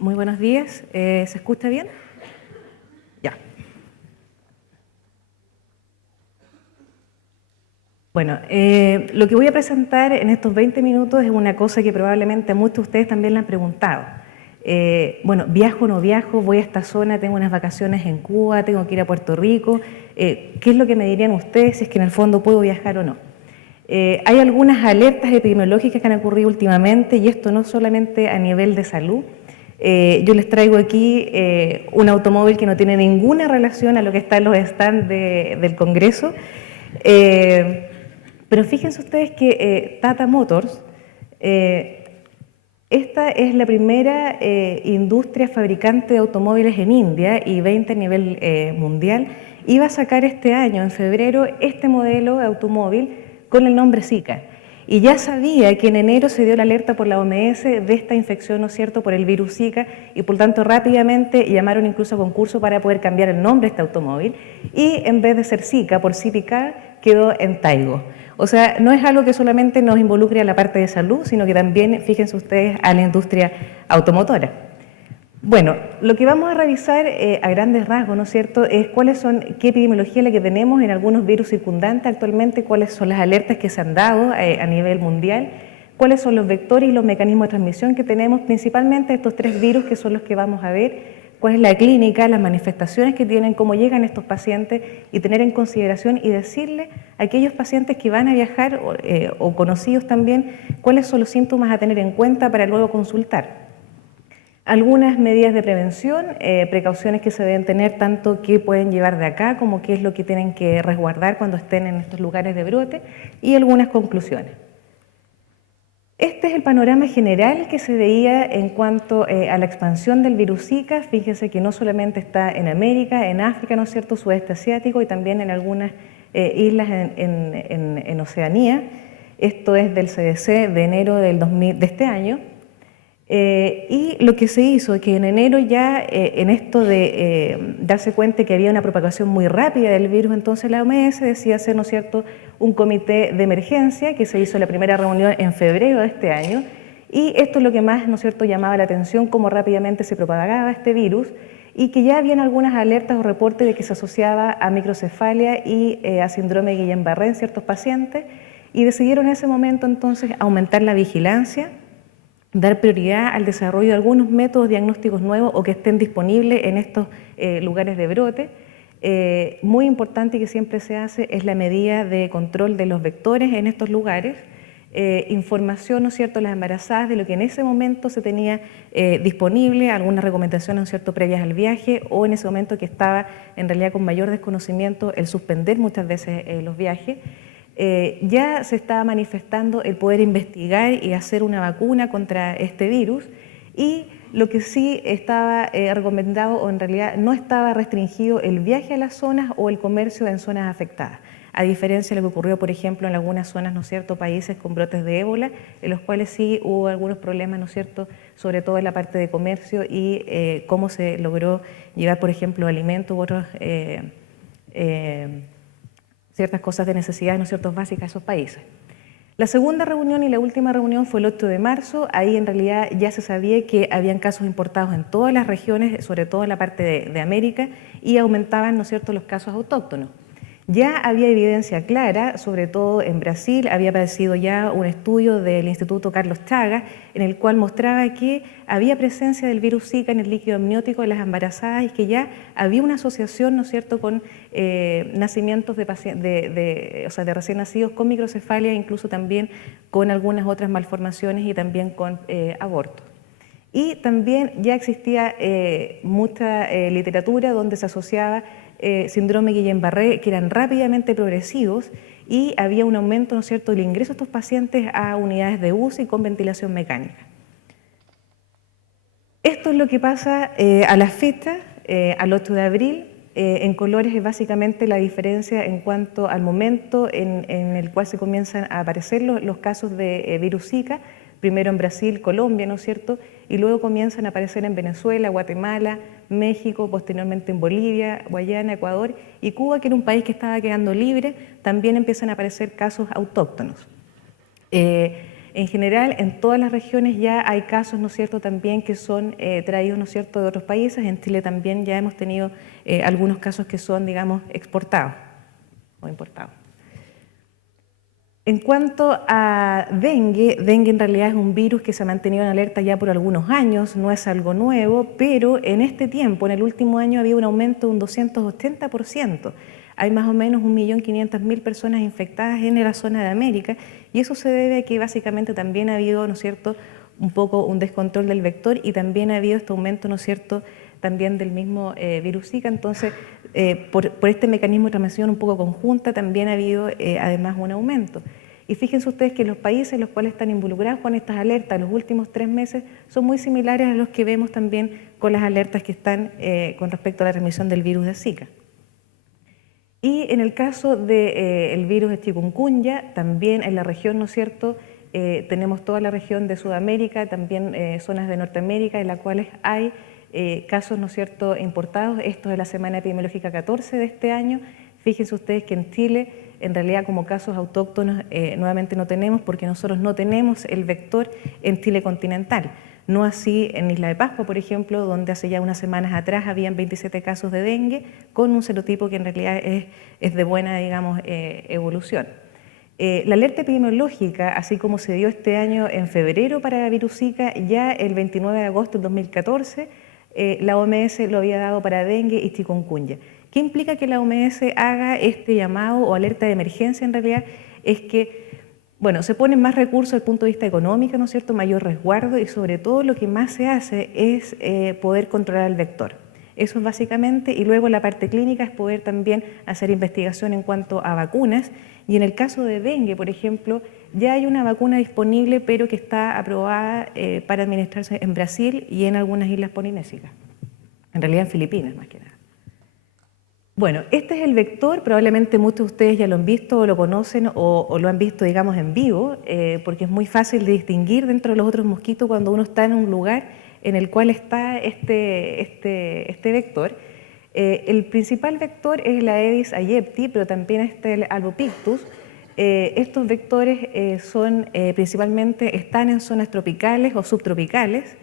Muy buenos días. ¿Se escucha bien? Ya. Bueno, lo que voy a presentar en estos 20 minutos es una cosa que probablemente a muchos de ustedes también le han preguntado. Bueno, ¿viajo o no viajo? ¿Voy a esta zona? ¿Tengo unas vacaciones en Cuba? ¿Tengo que ir a Puerto Rico? ¿Qué es lo que me dirían ustedes si es que en el fondo puedo viajar o no? Hay algunas alertas epidemiológicas que han ocurrido últimamente y esto no solamente a nivel de salud. Yo les traigo aquí un automóvil que no tiene ninguna relación a lo que está en los stands del Congreso. Pero fíjense ustedes que Tata Motors, esta es la primera industria fabricante de automóviles en India y 20 a nivel mundial. Iba a sacar este año, en febrero, este modelo de automóvil con el nombre Zika. Y ya sabía que en enero se dio la alerta por la OMS de esta infección, ¿no es cierto?, por el virus Zika, y por tanto rápidamente llamaron incluso a concurso para poder cambiar el nombre de este automóvil, y en vez de ser Zika, por Citicar, quedó en Taigo. O sea, no es algo que solamente nos involucre a la parte de salud, sino que también, fíjense ustedes, a la industria automotora. Bueno, lo que vamos a revisar a grandes rasgos, ¿no es cierto?, es qué epidemiología es la que tenemos en algunos virus circundantes actualmente, cuáles son las alertas que se han dado a nivel mundial, cuáles son los vectores y los mecanismos de transmisión que tenemos, principalmente estos 3 virus que son los que vamos a ver, cuál es la clínica, las manifestaciones que tienen, cómo llegan estos pacientes y tener en consideración y decirle a aquellos pacientes que van a viajar o conocidos también, cuáles son los síntomas a tener en cuenta para luego consultar. Algunas medidas de prevención, precauciones que se deben tener, tanto que pueden llevar de acá como qué es lo que tienen que resguardar cuando estén en estos lugares de brote, y algunas conclusiones. Este es el panorama general que se veía en cuanto a la expansión del virus Zika. Fíjense que no solamente está en América, en África, ¿no es cierto?, sudeste asiático, y también en algunas islas en Oceanía. Esto es del CDC de enero de este año. Y lo que se hizo es que en enero ya, en esto de darse cuenta que había una propagación muy rápida del virus, entonces la OMS decía hacer, ¿no es cierto?, un comité de emergencia, que se hizo la primera reunión en febrero de este año, y esto es lo que más, ¿no es cierto?, llamaba la atención, cómo rápidamente se propagaba este virus, y que ya habían algunas alertas o reportes de que se asociaba a microcefalia y a síndrome de Guillain-Barré en ciertos pacientes, y decidieron en ese momento entonces aumentar la vigilancia, dar prioridad al desarrollo de algunos métodos diagnósticos nuevos o que estén disponibles en estos lugares de brote. Muy importante y que siempre se hace es la medida de control de los vectores en estos lugares, información, ¿no es cierto?, a las embarazadas de lo que en ese momento se tenía disponible, algunas recomendaciones, ¿no es cierto?, previas al viaje, o en ese momento que estaba en realidad con mayor desconocimiento el suspender muchas veces los viajes. Ya se estaba manifestando el poder investigar y hacer una vacuna contra este virus, y lo que sí estaba recomendado, o en realidad no estaba restringido, el viaje a las zonas o el comercio en zonas afectadas, a diferencia de lo que ocurrió, por ejemplo, en algunas zonas, ¿no es cierto?, países con brotes de ébola, en los cuales sí hubo algunos problemas, ¿no es cierto?, sobre todo en la parte de comercio y cómo se logró llevar, por ejemplo, alimentos u otros ciertas cosas de necesidad, ¿no es cierto?, básicas a esos países. La segunda reunión y la última reunión fue el 8 de marzo, ahí en realidad ya se sabía que habían casos importados en todas las regiones, sobre todo en la parte de América, y aumentaban, ¿no es cierto?, los casos autóctonos. Ya había evidencia clara, sobre todo en Brasil, había aparecido ya un estudio del Instituto Carlos Chagas, en el cual mostraba que había presencia del virus Zika en el líquido amniótico de las embarazadas y que ya había una asociación, ¿no es cierto?, con nacimientos de recién nacidos con microcefalia, incluso también con algunas otras malformaciones y también con abortos. Y también ya existía mucha literatura donde se asociaba síndrome Guillain-Barré, que eran rápidamente progresivos, y había un aumento, ¿no es cierto?, del ingreso de estos pacientes a unidades de UCI con ventilación mecánica. Esto es lo que pasa a la fecha, al 8 de abril. En colores es básicamente la diferencia en cuanto al momento en el cual se comienzan a aparecer los casos de virus Zika, primero en Brasil, Colombia, ¿no es cierto?, y luego comienzan a aparecer en Venezuela, Guatemala, México, posteriormente en Bolivia, Guayana, Ecuador y Cuba, que era un país que estaba quedando libre, también empiezan a aparecer casos autóctonos. en general en todas las regiones ya hay casos, ¿no es cierto?, también que son traídos, ¿no es cierto?, de otros países. En Chile también ya hemos tenido algunos casos que son, digamos, exportados o importados. En cuanto a dengue en realidad es un virus que se ha mantenido en alerta ya por algunos años, no es algo nuevo, pero en este tiempo, en el último año, ha habido un aumento de un 280%. Hay más o menos 1.500.000 personas infectadas en la zona de América y eso se debe a que básicamente también ha habido, ¿no es cierto?, un poco un descontrol del vector y también ha habido este aumento, ¿no es cierto?, también del mismo virus Zika. Entonces, por este mecanismo de transmisión un poco conjunta también ha habido además un aumento. Y fíjense ustedes que los países los cuales están involucrados con estas alertas en los últimos 3 meses son muy similares a los que vemos también con las alertas que están con respecto a la transmisión del virus de Zika. Y en el caso del virus de chikungunya, también en la región, ¿no es cierto?, tenemos toda la región de Sudamérica, también zonas de Norteamérica en las cuales hay casos, ¿no es cierto?, importados. Esto es la semana epidemiológica 14 de este año. Fíjense ustedes que en Chile, en realidad como casos autóctonos, nuevamente no tenemos porque nosotros no tenemos el vector en Chile continental. No así en Isla de Pascua, por ejemplo, donde hace ya unas semanas atrás habían 27 casos de dengue con un serotipo que en realidad es de buena, digamos, evolución. La alerta epidemiológica, así como se dio este año en febrero para la virus Zika, ya el 29 de agosto de 2014, la OMS lo había dado para dengue y chikungunya. ¿Qué implica que la OMS haga este llamado o alerta de emergencia? En realidad es que, bueno, se ponen más recursos desde el punto de vista económico, ¿no es cierto?, mayor resguardo y sobre todo lo que más se hace es poder controlar el vector. Eso es básicamente, y luego la parte clínica es poder también hacer investigación en cuanto a vacunas. Y en el caso de dengue, por ejemplo, ya hay una vacuna disponible, pero que está aprobada para administrarse en Brasil y en algunas islas polinésicas. En realidad en Filipinas, más que nada. Bueno, este es el vector, probablemente muchos de ustedes ya lo han visto o lo conocen o lo han visto, digamos, en vivo, porque es muy fácil de distinguir dentro de los otros mosquitos cuando uno está en un lugar en el cual está este vector. El principal vector es la Aedes aegypti, pero también está el Albopictus. Estos vectores son principalmente están en zonas tropicales o subtropicales.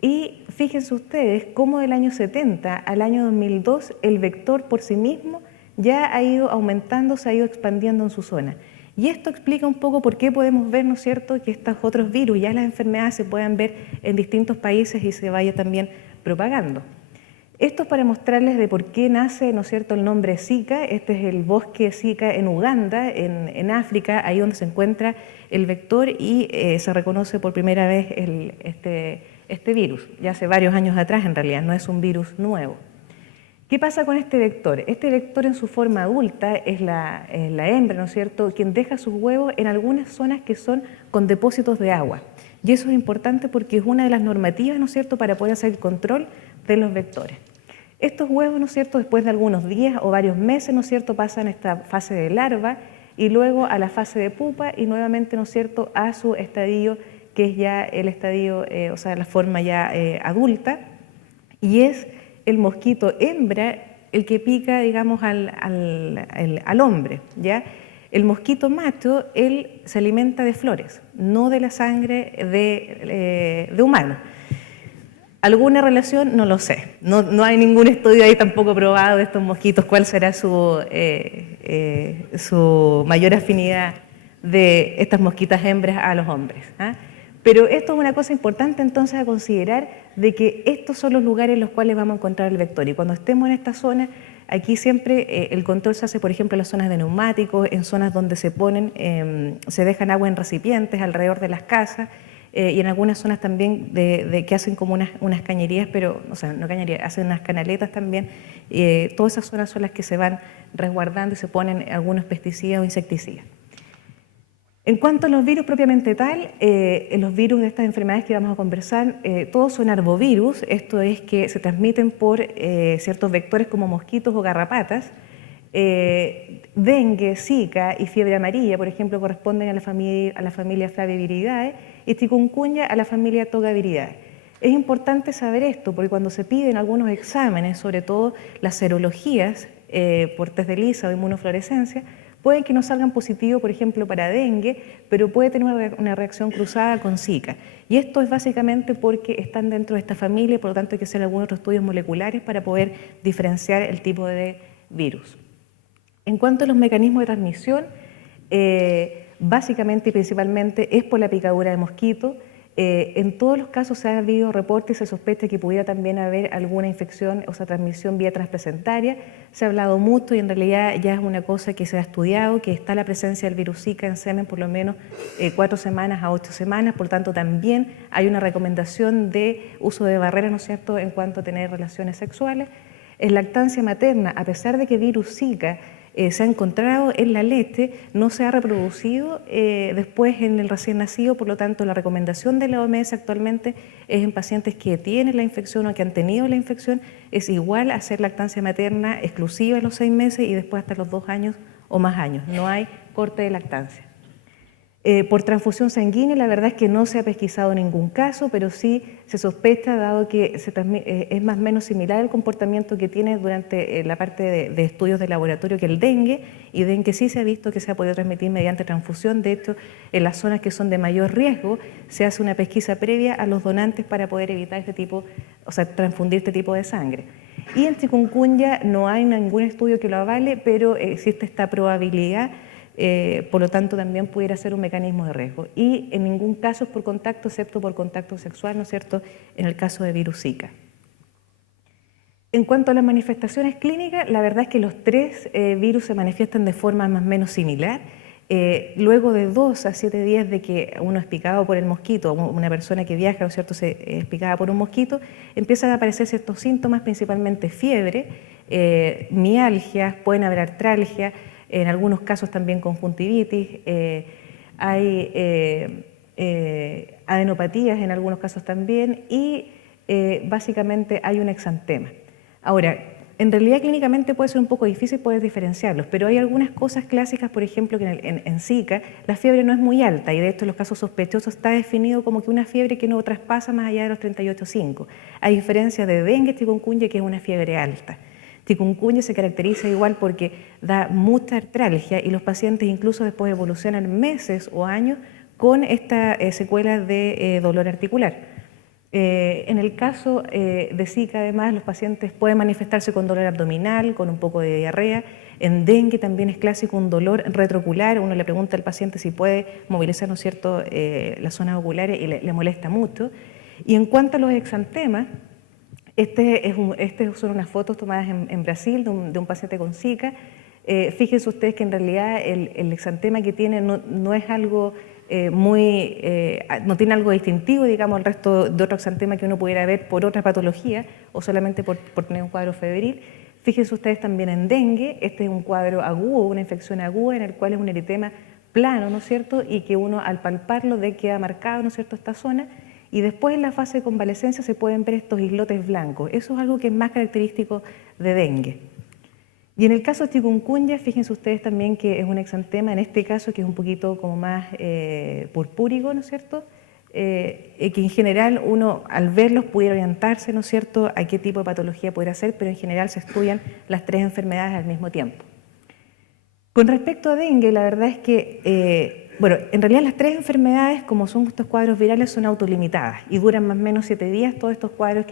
Y fíjense ustedes cómo del año 70 al año 2002 el vector por sí mismo ya ha ido aumentando, se ha ido expandiendo en su zona. Y esto explica un poco por qué podemos ver, ¿no es cierto?, que estos otros virus, ya las enfermedades se puedan ver en distintos países y se vaya también propagando. Esto es para mostrarles de por qué nace, ¿no es cierto?, el nombre Zika. Este es el bosque Zika en Uganda, en África, ahí donde se encuentra el vector y se reconoce por primera vez este virus, ya hace varios años atrás en realidad, no es un virus nuevo. ¿Qué pasa con este vector? Este vector en su forma adulta es la hembra, ¿no es cierto?, quien deja sus huevos en algunas zonas que son con depósitos de agua. Y eso es importante porque es una de las normativas, ¿no es cierto?, para poder hacer el control de los vectores. Estos huevos, ¿no es cierto?, después de algunos días o varios meses, ¿no es cierto?, pasan a esta fase de larva y luego a la fase de pupa y nuevamente, ¿no es cierto?, a su estadio, que es ya el estadio, o sea, la forma ya adulta, y es el mosquito hembra el que pica, digamos, al hombre, ¿ya? El mosquito macho, él se alimenta de flores, no de la sangre de humano. ¿Alguna relación? No lo sé. No hay ningún estudio ahí tampoco probado de estos mosquitos, cuál será su mayor afinidad de estas mosquitas hembras a los hombres, ¿ah? Pero esto es una cosa importante entonces a considerar, de que estos son los lugares en los cuales vamos a encontrar el vector. Y cuando estemos en esta zona, aquí siempre el control se hace, por ejemplo, en las zonas de neumáticos, en zonas donde se dejan agua en recipientes alrededor de las casas, y en algunas zonas también que hacen como unas cañerías, pero, o sea, no cañerías, hacen unas canaletas también. Todas esas zonas son las que se van resguardando y se ponen algunos pesticidas o insecticidas. En cuanto a los virus propiamente tal, los virus de estas enfermedades que vamos a conversar, todos son arbovirus, esto es que se transmiten por ciertos vectores como mosquitos o garrapatas. Dengue, Zika y fiebre amarilla, por ejemplo, corresponden a la familia Flaviviridae y chikungunya a la familia Togaviridae. Es importante saber esto porque cuando se piden algunos exámenes, sobre todo las serologías por test de ELISA o inmunofluorescencia, Pueden que no salgan positivos, por ejemplo, para dengue, pero puede tener una reacción cruzada con Zika. Y esto es básicamente porque están dentro de esta familia y por lo tanto hay que hacer algunos otros estudios moleculares para poder diferenciar el tipo de virus. En cuanto a los mecanismos de transmisión, básicamente y principalmente es por la picadura de mosquito. En todos los casos se ha habido reportes y se sospecha que pudiera también haber alguna infección, o sea, transmisión vía transplacentaria. Se ha hablado mucho y en realidad ya es una cosa que se ha estudiado, que está la presencia del virus Zika en semen por lo menos 4 semanas a 8 semanas, por tanto también hay una recomendación de uso de barreras, ¿no es cierto?, en cuanto a tener relaciones sexuales. En lactancia materna, a pesar de que virus Zika se ha encontrado en la leche, no se ha reproducido después en el recién nacido, por lo tanto la recomendación de la OMS actualmente es en pacientes que tienen la infección o que han tenido la infección, es igual a hacer lactancia materna exclusiva a los 6 meses y después hasta los 2 años o más años, no hay corte de lactancia. Por transfusión sanguínea, la verdad es que no se ha pesquisado ningún caso, pero sí se sospecha, dado que es más o menos similar el comportamiento que tiene durante la parte de estudios de laboratorio que el dengue, y dengue sí se ha visto que se ha podido transmitir mediante transfusión. De hecho, en las zonas que son de mayor riesgo, se hace una pesquisa previa a los donantes para poder evitar este tipo, o sea, transfundir este tipo de sangre. Y en chikungunya no hay ningún estudio que lo avale, pero existe esta probabilidad. Por lo tanto, también pudiera ser un mecanismo de riesgo. Y en ningún caso es por contacto, excepto por contacto sexual, ¿no es cierto?, en el caso de virus Zika. En cuanto a las manifestaciones clínicas, la verdad es que los 3 virus se manifiestan de forma más o menos similar. Luego de 2 a 7 días de que uno es picado por el mosquito, una persona que viaja, ¿no es cierto?, es picada por un mosquito, empiezan a aparecer ciertos síntomas, principalmente fiebre, mialgias, pueden haber artralgia, en algunos casos también conjuntivitis, hay adenopatías en algunos casos también y básicamente hay un exantema. Ahora, en realidad clínicamente puede ser un poco difícil poder diferenciarlos, pero hay algunas cosas clásicas, por ejemplo, que en Zika la fiebre no es muy alta y de hecho en los casos sospechosos está definido como que una fiebre que no traspasa más allá de los 38,5, a diferencia de dengue, chikungunya, que es una fiebre alta. Chikungunya se caracteriza igual porque da mucha artralgia y los pacientes incluso después evolucionan meses o años con esta secuela de dolor articular. En el caso de Zika, además, los pacientes pueden manifestarse con dolor abdominal, con un poco de diarrea. En dengue también es clásico un dolor retroocular. Uno le pregunta al paciente si puede movilizar, ¿no es cierto?, las zonas oculares y le molesta mucho. Y en cuanto a los exantemas, son unas fotos tomadas en Brasil de un paciente con Zika. Fíjense ustedes que en realidad el exantema que tiene no es algo no tiene algo distintivo, digamos, al resto de otro exantema que uno pudiera ver por otra patología o solamente por tener un cuadro febril. Fíjense ustedes también en dengue, este es un cuadro agudo, una infección aguda en el cual es un eritema plano, ¿no es cierto?, y que uno al palparlo queda marcado, ¿no es cierto?, esta zona. Y después en la fase de convalecencia se pueden ver estos islotes blancos. Eso es algo que es más característico de dengue. Y en el caso de chikungunya, fíjense ustedes también que es un exantema, en este caso que es un poquito como más purpúrico, ¿no es cierto?, que en general uno al verlos pudiera orientarse, ¿no es cierto?, a qué tipo de patología pudiera ser, pero en general se estudian las 3 enfermedades al mismo tiempo. Con respecto a dengue, la verdad es que bueno, en realidad las 3 enfermedades, como son estos cuadros virales, son autolimitadas y duran más o menos 7 días todos estos cuadros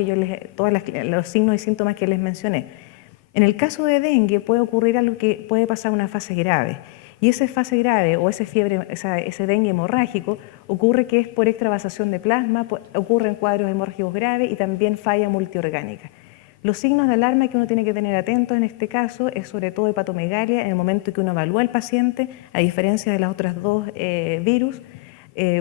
todos los signos y síntomas que les mencioné. En el caso de dengue puede ocurrir algo que puede pasar una fase grave, y esa fase grave o ese dengue hemorrágico ocurre que es por extravasación de plasma, ocurre en cuadros hemorrágicos graves y también falla multiorgánica. Los signos de alarma que uno tiene que tener atentos en este caso es sobre todo hepatomegalia en el momento que uno evalúa al paciente, a diferencia de las otras 2 virus.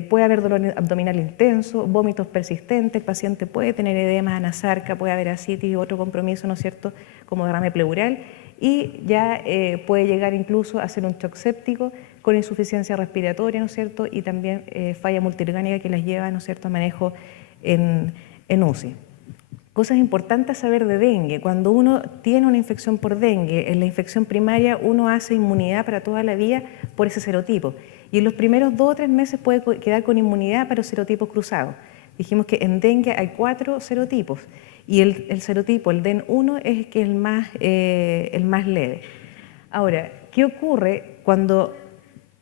Puede haber dolor abdominal intenso, vómitos persistentes, el paciente puede tener edemas, anasarca, puede haber ascitis y otro compromiso, ¿no es cierto?, como derrame pleural, y ya puede llegar incluso a ser un shock séptico con insuficiencia respiratoria, ¿no es cierto?, y también falla multiorgánica que les lleva, ¿no es cierto?, a manejo en UCI. Cosas importantes a saber de dengue. Cuando uno tiene una infección por dengue, en la infección primaria uno hace inmunidad para toda la vida por ese serotipo. Y en los primeros 2 o 3 meses puede quedar con inmunidad para los serotipos cruzados. Dijimos que en dengue hay 4 serotipos y el serotipo, el DEN1, es el más leve. Ahora, ¿Qué ocurre cuando,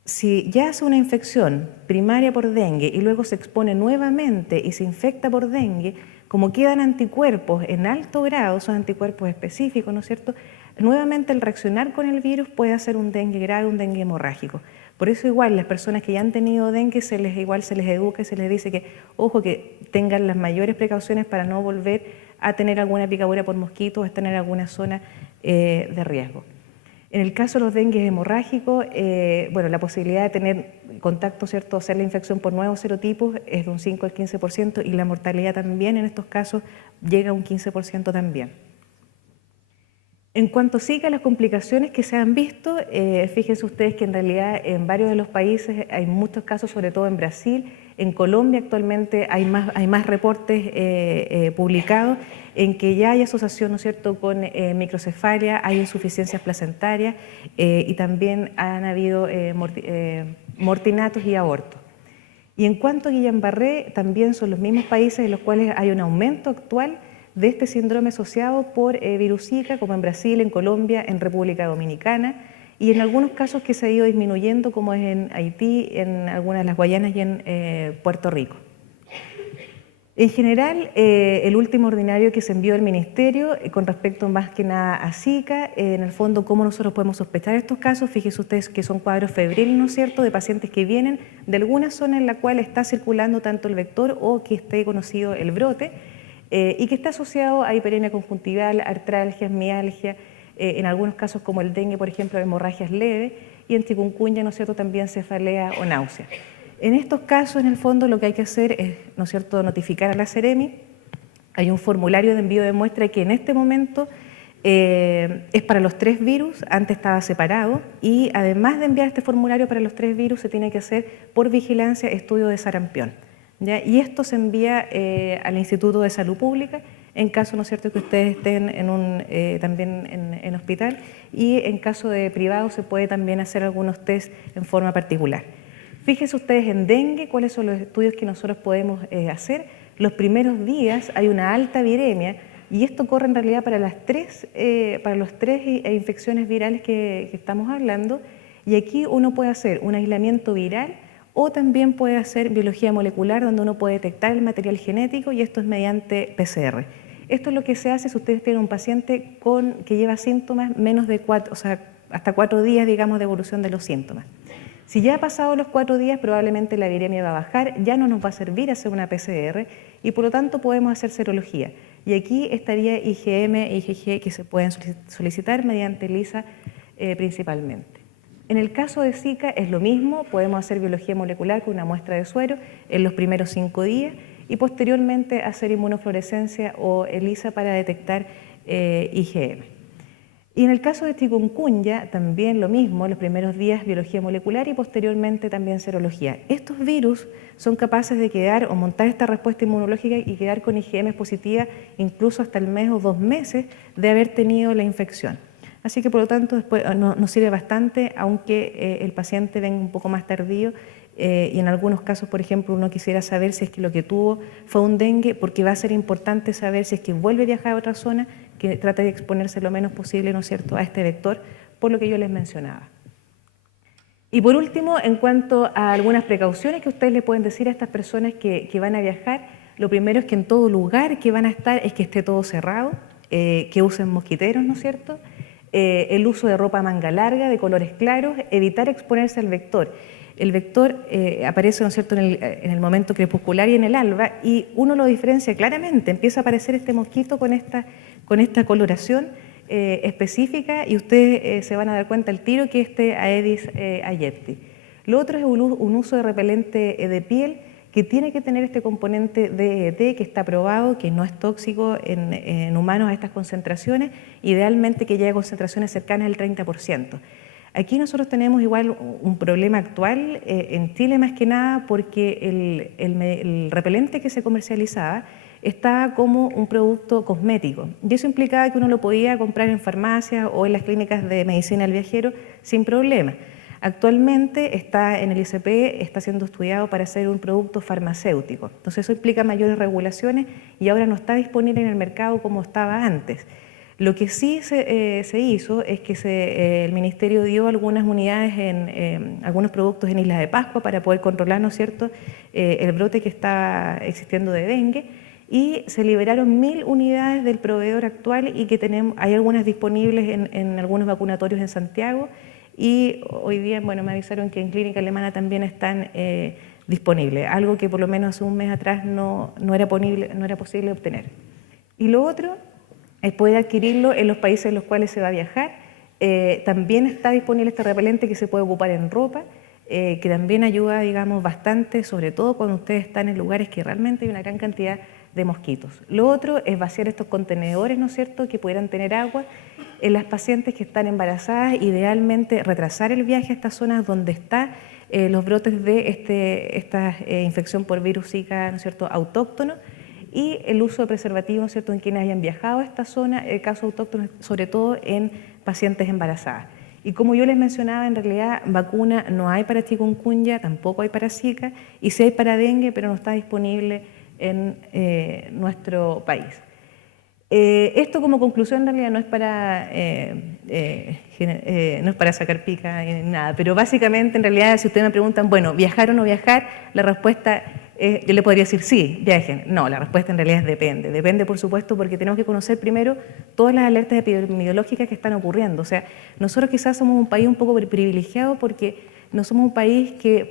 si ya hace una infección primaria por dengue y luego se expone nuevamente y se infecta por dengue, como quedan anticuerpos en alto grado, son anticuerpos específicos, ¿no es cierto?, nuevamente el reaccionar con el virus puede hacer un dengue grave, un dengue hemorrágico. Por eso igual las personas que ya han tenido dengue igual se les educa y se les dice que, ojo, que tengan las mayores precauciones para no volver a tener alguna picadura por mosquitos o estar en alguna zona de riesgo. En el caso de los dengues hemorrágicos, bueno, la posibilidad de tener contacto, ¿cierto?, hacer la infección por nuevos serotipos es de un 5 al 15% y la mortalidad también en estos casos llega a un 15% también. En cuanto sí a las complicaciones que se han visto, fíjense ustedes que en realidad en varios de los países hay muchos casos, sobre todo en Brasil. En Colombia actualmente hay más reportes publicados en que ya hay asociación, ¿no es cierto?, con microcefalia, hay insuficiencias placentarias y también han habido mortinatos y abortos. Y en cuanto a Guillain-Barré, también son los mismos países en los cuales hay un aumento actual de este síndrome asociado por virus Zika, como en Brasil, en Colombia, en República Dominicana, y en algunos casos que se ha ido disminuyendo, como es en Haití, en algunas de las Guayanas y en Puerto Rico. En general, el último ordinario que se envió al Ministerio con respecto más que nada a Zika, en el fondo, cómo nosotros podemos sospechar estos casos, fíjense ustedes que son cuadros febriles, ¿no es cierto?, de pacientes que vienen de alguna zona en la cual está circulando tanto el vector o que esté conocido el brote, y que está asociado a hiperemia conjuntival, artralgias, mialgia, en algunos casos como el dengue, por ejemplo, hemorragias leves, y en chikungunya, ¿no es cierto?, también cefalea o náusea. En estos casos, en el fondo, lo que hay que hacer es, ¿no es cierto?, notificar a la Seremi. Hay un formulario de envío de muestra que en este momento es para los 3 virus, antes estaba separado, y además de enviar este formulario para los 3 virus, se tiene que hacer por vigilancia estudio de sarampión, ¿ya? Y esto se envía al Instituto de Salud Pública en caso, ¿no es cierto?, que ustedes estén también en hospital, y en caso de privado se puede también hacer algunos test en forma particular. Fíjense ustedes en dengue cuáles son los estudios que nosotros podemos hacer. Los primeros días hay una alta viremia y esto corre en realidad para las los tres infecciones virales que estamos hablando, y aquí uno puede hacer un aislamiento viral o también puede hacer biología molecular donde uno puede detectar el material genético, y esto es mediante PCR. Esto es lo que se hace si ustedes tienen un paciente que lleva síntomas menos de 4, o sea, hasta 4 días, digamos, de evolución de los síntomas. Si ya ha pasado los 4 días, probablemente la viremia va a bajar, ya no nos va a servir hacer una PCR y por lo tanto podemos hacer serología. Y aquí estaría IgM e IgG que se pueden solicitar mediante ELISA principalmente. En el caso de Zika es lo mismo, podemos hacer biología molecular con una muestra de suero en los primeros 5 días y posteriormente hacer inmunofluorescencia o ELISA para detectar IgM. Y en el caso de chikungunya también lo mismo, los primeros días biología molecular y posteriormente también serología. Estos virus son capaces de quedar o montar esta respuesta inmunológica y quedar con IgM positiva incluso hasta el mes o 2 meses de haber tenido la infección. Así que por lo tanto después nos sirve bastante, aunque el paciente venga un poco más tardío, y en algunos casos, por ejemplo, uno quisiera saber si es que lo que tuvo fue un dengue, porque va a ser importante saber si es que vuelve a viajar a otra zona, que trate de exponerse lo menos posible, ¿no es cierto?, a este vector, por lo que yo les mencionaba. Y por último, en cuanto a algunas precauciones que ustedes le pueden decir a estas personas que van a viajar, lo primero es que en todo lugar que van a estar es que esté todo cerrado, que usen mosquiteros, ¿no es cierto?, el uso de ropa manga larga, de colores claros, evitar exponerse al vector. El vector aparece, ¿no es cierto?, en el momento crepuscular y en el alba, y uno lo diferencia claramente, empieza a aparecer este mosquito con esta coloración específica, y ustedes se van a dar cuenta al tiro que este Aedes aegypti. Lo otro es un uso de repelente de piel que tiene que tener este componente DEET, que está probado, que no es tóxico en humanos a estas concentraciones, idealmente que llegue a concentraciones cercanas al 30%. Aquí nosotros tenemos igual un problema actual en Chile más que nada porque el repelente que se comercializaba estaba como un producto cosmético, y eso implicaba que uno lo podía comprar en farmacias o en las clínicas de medicina del viajero sin problema. Actualmente está en el ICP, está siendo estudiado para ser un producto farmacéutico, entonces eso implica mayores regulaciones y ahora no está disponible en el mercado como estaba antes. Lo que sí se hizo es que el Ministerio dio algunas unidades algunos productos en Isla de Pascua para poder controlar, ¿no es cierto?, el brote que está existiendo de dengue, y se liberaron 1000 unidades del proveedor actual y que hay algunas disponibles en algunos vacunatorios en Santiago, y hoy día, bueno, me avisaron que en Clínica Alemana también están disponibles, algo que por lo menos hace un mes atrás no era posible obtener. Y lo otro es poder adquirirlo en los países en los cuales se va a viajar. También está disponible este repelente que se puede ocupar en ropa, que también ayuda, digamos, bastante, sobre todo cuando ustedes están en lugares que realmente hay una gran cantidad de mosquitos. Lo otro es vaciar estos contenedores, ¿no es cierto?, que pudieran tener agua. En las pacientes que están embarazadas, idealmente retrasar el viaje a estas zonas donde están los brotes de esta infección por virus Zika, ¿no es cierto?, autóctono, y el uso de preservativos, ¿no es cierto?, en quienes hayan viajado a esta zona, el caso autóctono, sobre todo en pacientes embarazadas. Y como yo les mencionaba, en realidad vacuna no hay para chikungunya, tampoco hay para Zika, y sí hay para dengue, pero no está disponible en nuestro país. Esto como conclusión en realidad no es para sacar pica ni nada, pero básicamente en realidad si ustedes me preguntan, bueno, ¿viajar o no viajar? La respuesta yo le podría decir sí, viajen. No, la respuesta en realidad es depende. Depende, por supuesto, porque tenemos que conocer primero todas las alertas epidemiológicas que están ocurriendo. O sea, nosotros quizás somos un país un poco privilegiado porque no somos un país que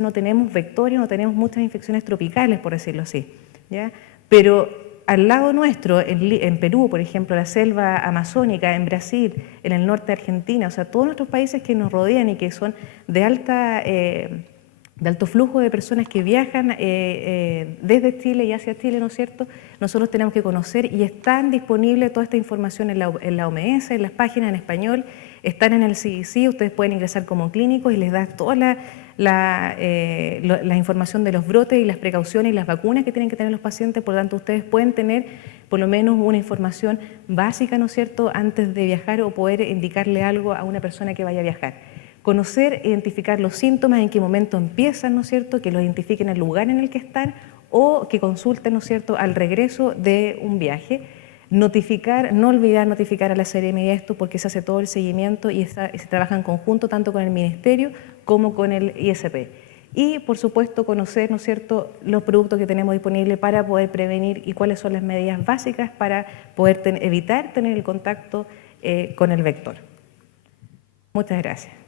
no tenemos vectores, no tenemos muchas infecciones tropicales, por decirlo así, ¿ya? Pero al lado nuestro, en Perú, por ejemplo, la selva amazónica, en Brasil, en el norte de Argentina, o sea, todos nuestros países que nos rodean y que son de alto flujo de personas que viajan desde Chile y hacia Chile, ¿no es cierto?, nosotros tenemos que conocer, y están disponibles toda esta información en la OMS, en las páginas en español, están en el CDC, ustedes pueden ingresar como clínicos y les da toda la información de los brotes y las precauciones y las vacunas que tienen que tener los pacientes. Por lo tanto, ustedes pueden tener por lo menos una información básica, ¿no es cierto?, antes de viajar, o poder indicarle algo a una persona que vaya a viajar. Conocer, identificar los síntomas, en qué momento empiezan, ¿no es cierto?, que los identifiquen el lugar en el que están, o que consulten, ¿no es cierto?, al regreso de un viaje. Notificar, no olvidar notificar a la Seremi de esto, porque se hace todo el seguimiento y se trabaja en conjunto tanto con el Ministerio como con el ISP. Y, por supuesto, conocer, ¿no es cierto?, los productos que tenemos disponibles para poder prevenir y cuáles son las medidas básicas para poder evitar tener el contacto con el vector. Muchas gracias.